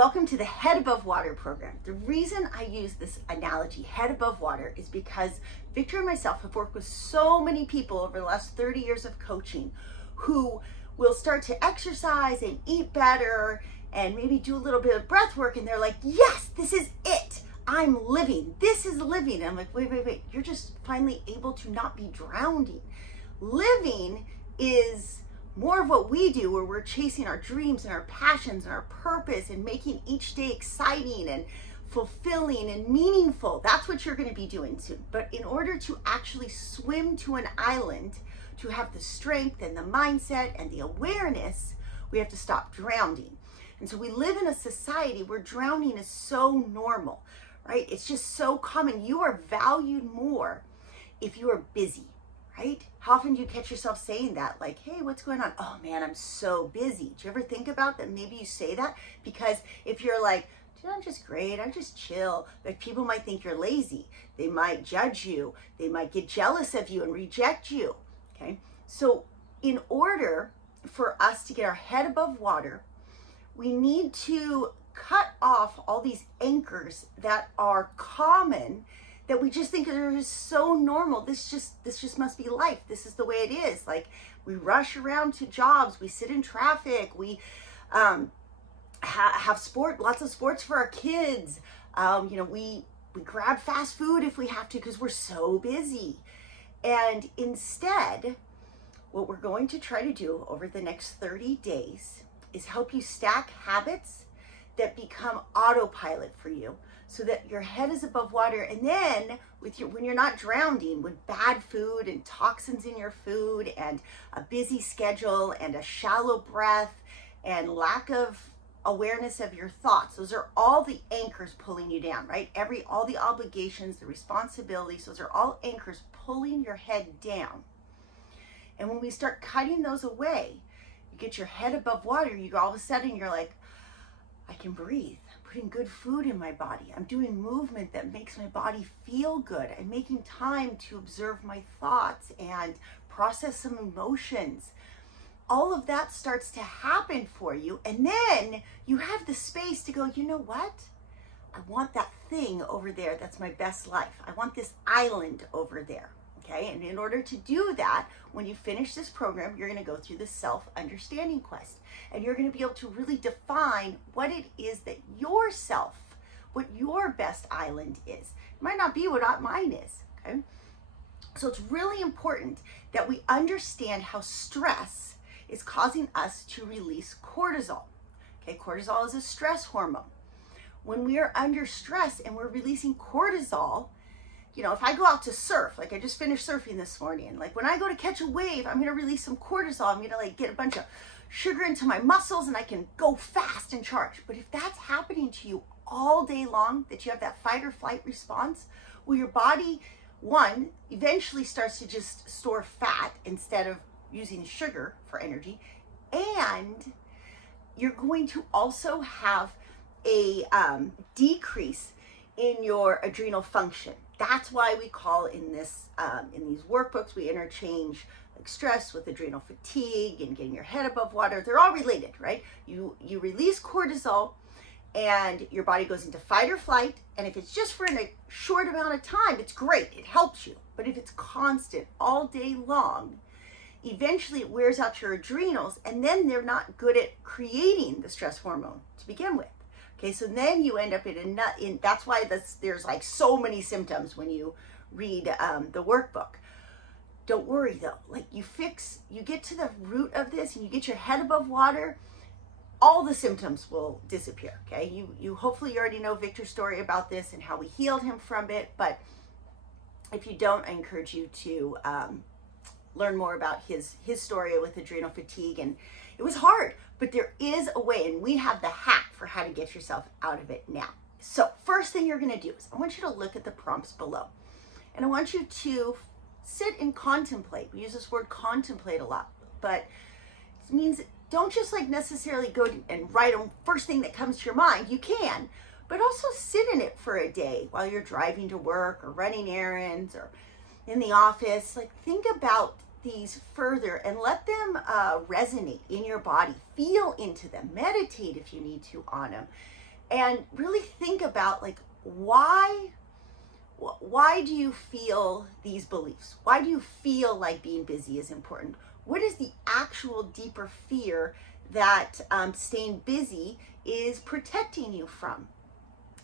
welcome to the Head Above Water program. The reason I use this analogy, head above water, is because Victor and myself have worked with so many people over the last 30 years of coaching who will start to exercise and eat better and maybe do a little bit of breath work, and they're like, yes, this is it. I'm living. This is living. And I'm like, wait. You're just finally able to not be drowning. Living is more of what we do, where we're chasing our dreams and our passions and our purpose and making each day exciting and fulfilling and meaningful. That's what you're going to be doing soon. But in order to actually swim to an island, to have the strength and the mindset and the awareness, we have to stop drowning. And so we live in a society where drowning is so normal, right? It's just so common. You are valued more if you are busy, right? How often do you catch yourself saying that? Like, hey, what's going on? Oh man, I'm so busy. Do you ever think about that? Maybe you say that because if you're like, dude, I'm just great, I'm just chill, like people might think you're lazy. They might judge you. They might get jealous of you and reject you, okay? So in order for us to get our head above water, we need to cut off all these anchors that are common, that we just think are just so normal. This just must be life. This is the way it is. Like, we rush around to jobs, we sit in traffic, we have lots of sports for our kids. We grab fast food if we have to because we're so busy. And instead, what we're going to try to do over the next 30 days is help you stack habits that become autopilot for you, so that your head is above water. And then when you're not drowning with bad food and toxins in your food and a busy schedule and a shallow breath and lack of awareness of your thoughts, those are all the anchors pulling you down, right? All the obligations, the responsibilities, those are all anchors pulling your head down. And when we start cutting those away, you get your head above water, all of a sudden you're like, I can breathe. I'm putting good food in my body. I'm doing movement that makes my body feel good. I'm making time to observe my thoughts and process some emotions. All of that starts to happen for you. And then you have the space to go, you know what? I want that thing over there. That's my best life. I want this island over there. Okay, and in order to do that, when you finish this program, you're going to go through the self-understanding quest, and you're going to be able to really define what it is that what your best island is. It might not be what mine is, okay? So it's really important that we understand how stress is causing us to release cortisol. Okay, cortisol is a stress hormone. When we are under stress and we're releasing cortisol, if I go out to surf, like I just finished surfing this morning, like when I go to catch a wave, I'm going to release some cortisol. I'm going to get a bunch of sugar into my muscles and I can go fast and charge. But if that's happening to you all day long, that you have that fight or flight response, well, your body, one, eventually starts to just store fat instead of using sugar for energy. And you're going to also have a decrease in your adrenal function. That's why we call in these workbooks, we interchange like stress with adrenal fatigue and getting your head above water. They're all related, right? You release cortisol and your body goes into fight or flight. And if it's just for a short amount of time, it's great. It helps you. But if it's constant all day long, eventually it wears out your adrenals, and then they're not good at creating the stress hormone to begin with. Okay, so then you end up that's why there's like so many symptoms when you read the workbook. Don't worry though, like you get to the root of this and you get your head above water, all the symptoms will disappear, okay? You hopefully you already know Victor's story about this and how we healed him from it, but if you don't, I encourage you to learn more about his story with adrenal fatigue. And it was hard, but there is a way, and we have the hack for how to get yourself out of it now. So first thing you're going to do is I want you to look at the prompts below, and I want you to sit and contemplate. We use this word contemplate a lot, but it means don't just like necessarily go and write on first thing that comes to your mind. You can, but also sit in it for a day while you're driving to work or running errands or in the office. Like, think about these further and let them resonate in your body. Feel into them. Meditate if you need to on them. and really think about like, why do you feel these beliefs? Why do you feel like being busy is important? What is the actual deeper fear that staying busy is protecting you from?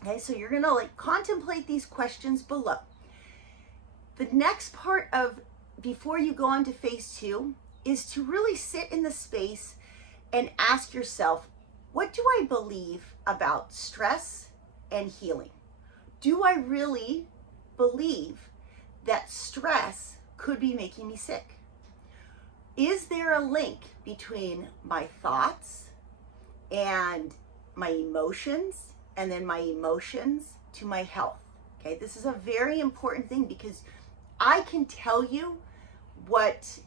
Okay, so you're gonna like contemplate these questions below. The next part of before you go on to phase 2 is to really sit in the space and ask yourself, what do I believe about stress and healing? Do I really believe that stress could be making me sick? Is there a link between my thoughts and my emotions, and then my emotions to my health? Okay, this is a very important thing, because I can tell you what's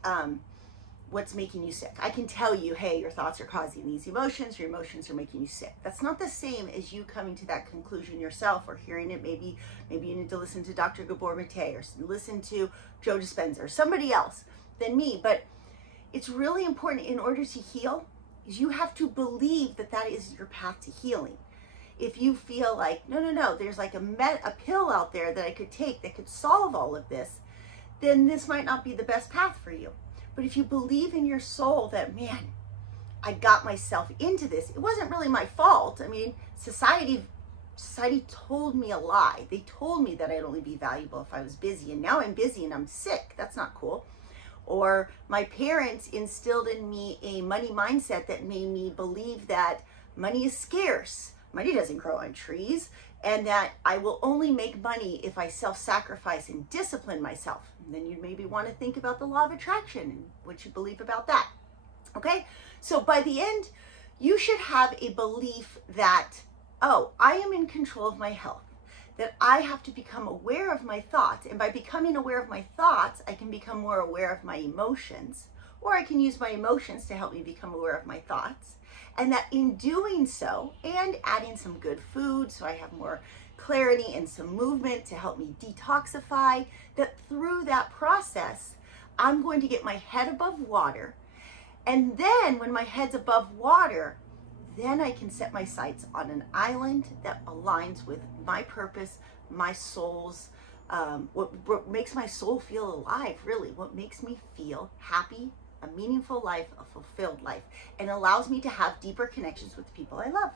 making you sick. I can tell you, hey, your thoughts are causing these emotions, your emotions are making you sick. That's not the same as you coming to that conclusion yourself, or hearing it. Maybe you need to listen to Dr. Gabor Mate, or listen to Joe Dispenza, or somebody else than me. But it's really important, in order to heal, is you have to believe that that is your path to healing. If you feel like, no, there's like a pill out there that I could take that could solve all of this, then this might not be the best path for you. But if you believe in your soul that, man, I got myself into this, it wasn't really my fault. I mean, society told me a lie. They told me that I'd only be valuable if I was busy, and now I'm busy and I'm sick. That's not cool. Or my parents instilled in me a money mindset that made me believe that money is scarce. Money doesn't grow on trees, and that I will only make money if I self-sacrifice and discipline myself. And then you'd maybe want to think about the law of attraction and what you believe about that. Okay? So by the end, you should have a belief that, oh, I am in control of my health, that I have to become aware of my thoughts. And by becoming aware of my thoughts, I can become more aware of my emotions, or I can use my emotions to help me become aware of my thoughts. And that in doing so, and adding some good food so I have more clarity and some movement to help me detoxify, that through that process, I'm going to get my head above water. And then when my head's above water, then I can set my sights on an island that aligns with my purpose, my soul's, what makes my soul feel alive, really, what makes me feel happy, a meaningful life, a fulfilled life, and allows me to have deeper connections with the people I love.